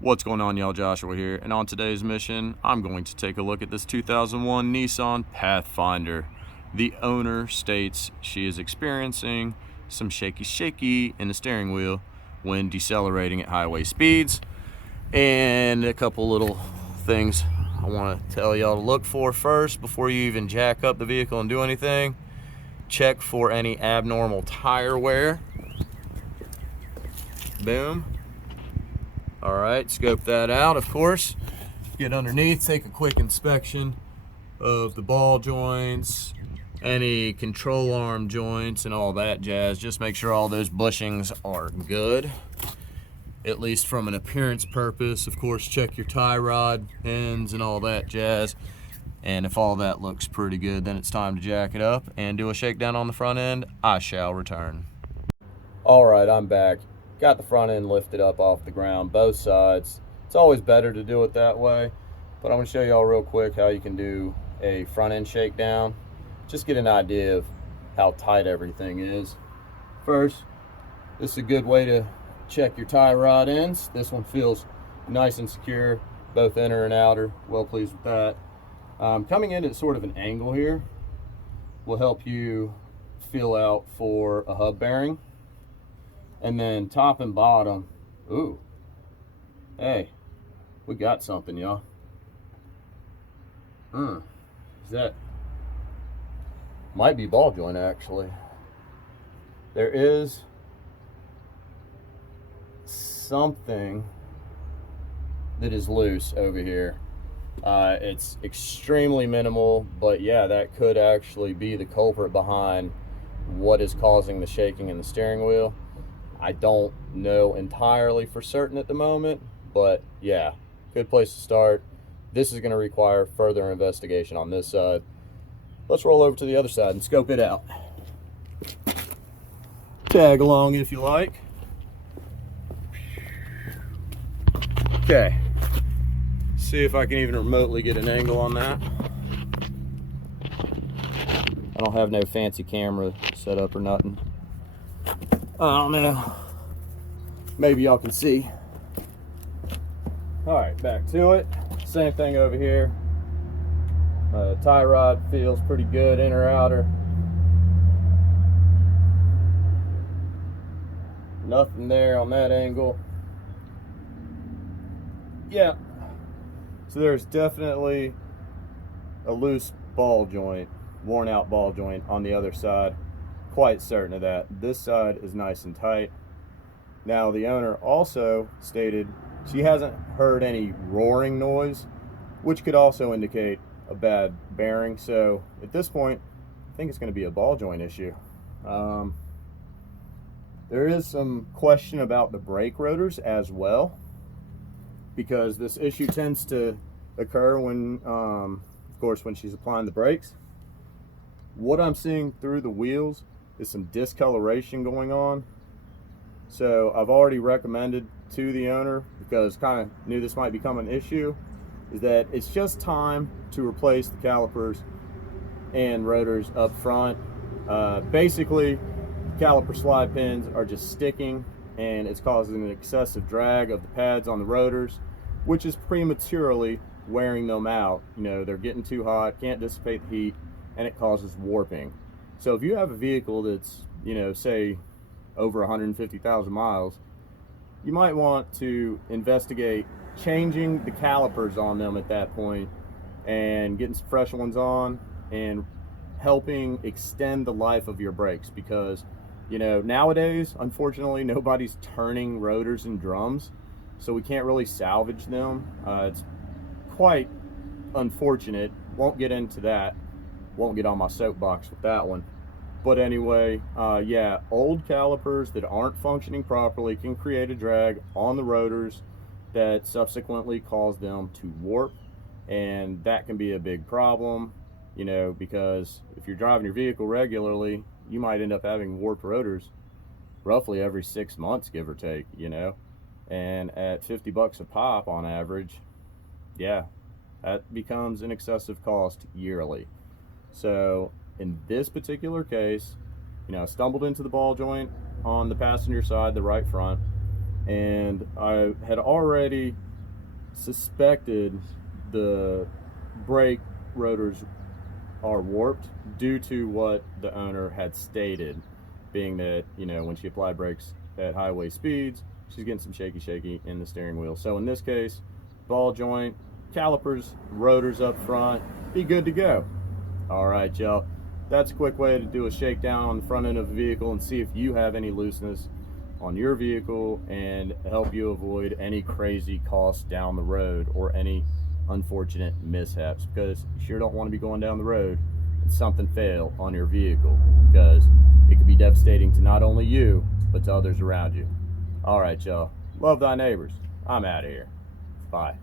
What's going on, y'all? Joshua here, and on today's mission I'm going to take a look at this 2001 Nissan Pathfinder. The owner states she is experiencing some shaky in the steering wheel when decelerating at highway speeds, and a couple little things I want to tell y'all to look for first before you even jack up the vehicle and do anything. Check for any abnormal tire wear. Boom. All right, scope that out, of course. Get underneath, take a quick inspection of the ball joints, any control arm joints and all that jazz. Just make sure all those bushings are good, at least from an appearance purpose. Of course, check your tie rod ends and all that jazz. And if all that looks pretty good, then it's time to jack it up and do a shakedown on the front end. I shall return. All right, I'm back. Got the front end lifted up off the ground, both sides. It's always better to do it that way, but I'm gonna show y'all real quick how you can do a front end shakedown. Just get an idea of how tight everything is. First, this is a good way to check your tie rod ends. This one feels nice and secure, both inner and outer. Well pleased with that. Coming in at sort of an angle here will help you feel out for a hub bearing. And then top and bottom, ooh, hey, we got something, y'all. Is that, might be ball joint actually. There is something that is loose over here. It's extremely minimal, but yeah, that could actually be the culprit behind what is causing the shaking in the steering wheel. I don't know entirely for certain at the moment, but yeah, good place to start. This is going to require further investigation on this side. Let's roll over to the other side and scope it out. Tag along if you like. Okay, see if I can even remotely get an angle on that. I don't have no fancy camera set up or nothing. I don't know. Maybe y'all can see. All right, back to it. Same thing over here. Tie rod feels pretty good, inner outer. Nothing there on that angle. Yeah. So there's definitely a loose ball joint, worn out ball joint on the other side. Quite certain of that. This side is nice and tight. Now the owner also stated she hasn't heard any roaring noise, which could also indicate a bad bearing. So at this point, I think it's going to be a ball joint issue. There is some question about the brake rotors as well, because this issue tends to occur when, of course, when she's applying the brakes. What I'm seeing through the wheels is some discoloration going on. So I've already recommended to the owner, because kind of knew this might become an issue, is that it's just time to replace the calipers and rotors up front. Basically, caliper slide pins are just sticking, and it's causing an excessive drag of the pads on the rotors, which is prematurely wearing them out. You know, they're getting too hot, can't dissipate the heat, and it causes warping. So if you have a vehicle that's, you know, say over 150,000 miles, you might want to investigate changing the calipers on them at that point and getting some fresh ones on and helping extend the life of your brakes. Because, you know, nowadays, unfortunately, nobody's turning rotors and drums, so we can't really salvage them. It's quite unfortunate. Won't get into that. Won't get on my soapbox with that one. But anyway, yeah, old calipers that aren't functioning properly can create a drag on the rotors that subsequently cause them to warp, and that can be a big problem, you know, because if you're driving your vehicle regularly, you might end up having warped rotors roughly every 6 months, give or take, you know. And at 50 bucks a pop on average, yeah, that becomes an excessive cost yearly. So in this particular case, you know, I stumbled into the ball joint on the passenger side, the right front, and I had already suspected the brake rotors are warped due to what the owner had stated, being that, you know, when she applied brakes at highway speeds, she's getting some shaky in the steering wheel. So in this case, ball joint, calipers, rotors up front, be good to go. All right, y'all. That's a quick way to do a shakedown on the front end of the vehicle and see if you have any looseness on your vehicle and help you avoid any crazy costs down the road or any unfortunate mishaps, because you sure don't want to be going down the road and something fail on your vehicle, because it could be devastating to not only you but to others around you. All right, y'all. Love thy neighbors. I'm out of here. Bye.